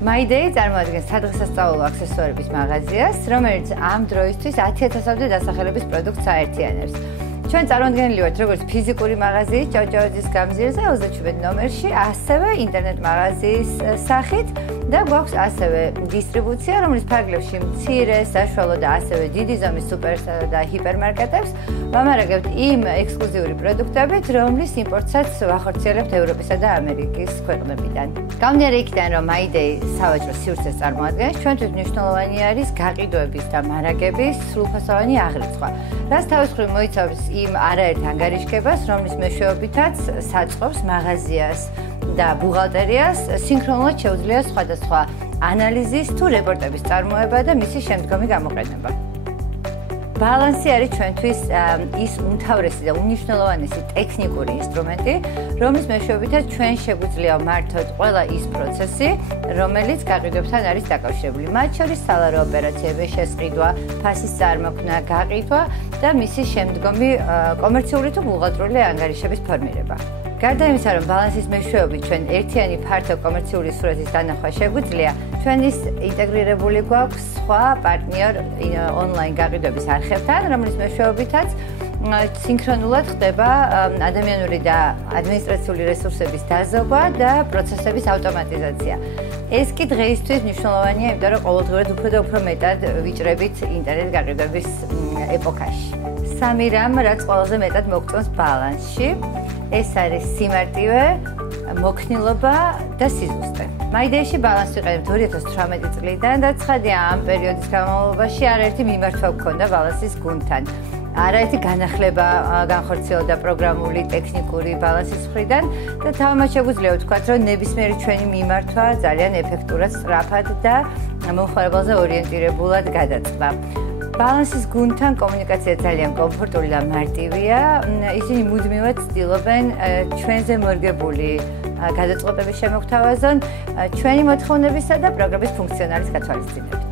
MyDay წარმოადგენს სადღესასწაულო აქსესუარების მაღაზიას, რომელიც ამ დროისთვის 10,000-მდე დასახელების პროდუქტს აერთიანებს. ჩვენ წარმოადგენელი ვართ როგორც ფიზიკური მაღაზიის ჭავჭავაძის გამზირზე 37 ნომერში, ასევე ინტერნეტ მაღაზიის სახით და გვაქვს ასევე დისტრიბუცია, რომელიც ფარგლებში მცირე, საშუალო და ასევე დიდი ზომის სუპერსა და ჰიპერმარკეტებს ვამარაგებთ იმ ექსკლუზიური პროდუქტებით, რომლის იმპორტსაც ვახორციელებთ ევროპისა და ამერიკის ქვეყნებიდან. გამდინარე იქიდან, რომ MyDay სავაჭრო სივრცეს წარმოადგენს, ჩვენთვის მნიშვნელოვანი არის გაყიდვების და მარაგების სრულფასოვანი აღრიცხვა, რაც თავის მხრივ მოიცავს იმ არაერთ ანგარიშგებას, რომლის მეშვეობითაც საწყობს მაღაზიას და ბუღალტერიას სინქრონულად შეუძლია სხვადასხვა ანალიზის თუ რეპორტების წარმოება და მისი შემდგომი გამოყენება. ბალანსი არის ჩვენთვის ის უმთავრესი და უმნიშვნელოვანესი ტექნიკური ინსტრუმენტი, რომლის მეშვეობითაც ჩვენ შეგვიძლია მართოთ ყველა ის პროცესი, რომელიც გაყიდვებთან არის დაკავშირებული. მათ შორის სალარო ოპერაციების შესყიდვა, ფასის წარმოქმნა, გაყიდვა და მისი შემდგომი კომერციული თუ ბუღალტრული ანგარიშების ფორმირება. გარდა იმისა, რომ ბალანსის მეშვეობით ჩვენ ერთიანი ფართო კომერციული სურათის დანახვა შეგვიძლია, ჩვენის ინტეგრირებული გვაქვს სხვა პარტნიორ ონლაინ გაყიდვების არხებთან, რომლის მეშვეობითაც სინქრონულად ხდება ადამიანური და ადმინისტრაციული რესურსების დაზოგვა და პროცესების ავტომატიზაცია. ეს კი დღეისთვის მნიშვნელოვანია, იმიტომ რომ ყოველდღურად უფრო და უფრო მეტად ვიჭრებით ინტერნეტ გაყიდვების ეპოქაში. სამი რამ, რაც ყველაზე მეტად მოგწონს ბალანსში, ეს არის სიმარტივე, მოქნილობა და სიზუსტე. MyDay-ში ბალანსს ვიყენებთ 2018 წლიდან და ცხადია ამ პერიოდის განმავლობაში არაერთი მიმართვა გქონდა ბალანსის გუნდთან. არაერთი განახლება განხორციელდა პროგრამული, ტექნიკური ბალანსის მხრიდან და თავმაც შეგვიძლია ვთქვათ, რომ ნებისმიერი ჩვენი მიმართვა ძალიან ეფექტურად, სწრაფად და მომხმარებელზე ორიენტირებულად გადაწყდა. ბალანსის გუნდთან კომუნიკაცია ძალიან კომფორტული და მარტივია. ისინი მუდმივად ცდილობენ ჩვენზე მორგებული გადაწყვეტების შემოგთავაზონ ჩვენი მოთხოვნებისა და პროგრამის ფუნქციონალის გათვალისწინებით.